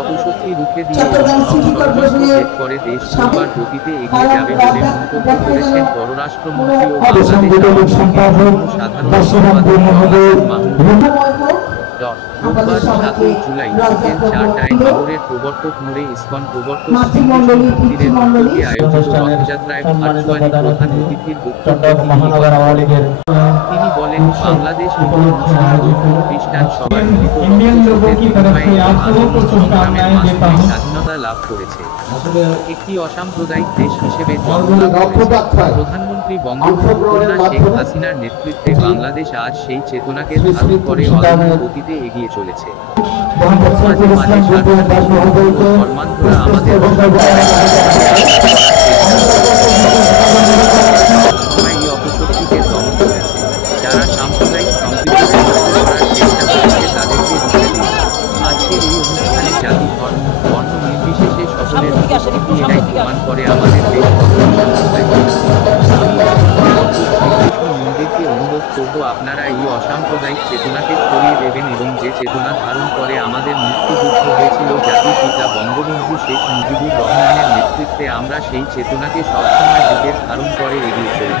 অপশক্তি রুখে দিয়ে সব ষড়যন্ত্র ভেদ করে দেশ পূর্বার গতিতে এগিয়ে যাবে বলে মন্তব্য করেছেন পররাষ্ট্রমন্ত্রী ও বাংলাদেশ সাধারণ সম্পাদক হাসান মাহমুদ। রোববার 7 জুলাই বিকেল 4টায় নগরের প্রবর্তক মোড়ে ইসকন প্রবর্তক শ্রীকৃষ্ণ মন্দিরের উদ্যোগে আয়োজিত রথযাত্রায় ভার্চুয়ালি প্রধান অতিথির বক্তব্য তিনি বলেন, বাংলাদেশ হিন্দু মুসলিম খ্রিস্টান সবার মিলিত সংগ্রামের মাধ্যমে স্বাধীনতা লাভ করেছে। একটি অসাম্প্রদায়িক দেশ হিসেবে জন্ম লাভ করেছে। প্রধানমন্ত্রী বঙ্গবন্ধু কন্যা শেখ হাসিনার নেতৃত্বে বাংলাদেশ আজ সেই চেতনাকে ধারণ করে অদম্য গতিতে এগিয়ে চলেছে। মাঝে মাঝে ধর্মান্তরা আমাদের এই অপশক্তিকে দমন করেছে। যারা সাম্প্রদায়িক সম্প্রীতি করার চেষ্টা করেছে তাদেরকে রুখে দিয়েছে। আজকের এই অনুষ্ঠানে জাতি ধর্ম বর্ণ নির্বিশেষে সকলের উপস্থিতি এটাই প্রমাণ করে আমাদের দেশ শ্রীকৃষ্ণ মন্দিরকে অনুরোধ করব, আপনারা এই অসাম্প্রদায়িক চেতনাকে ছড়িয়ে দেবেন এবং যে চেতনা ধারণ করে আমাদের মুক্তিযুদ্ধ হয়েছিল জাতির পিতা বঙ্গবন্ধু শেখ মুজিবুর রহমানের নেতৃত্বে, আমরা সেই চেতনাকে সবসময় বুকে ধারণ করে এগিয়ে চলব।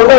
ওটা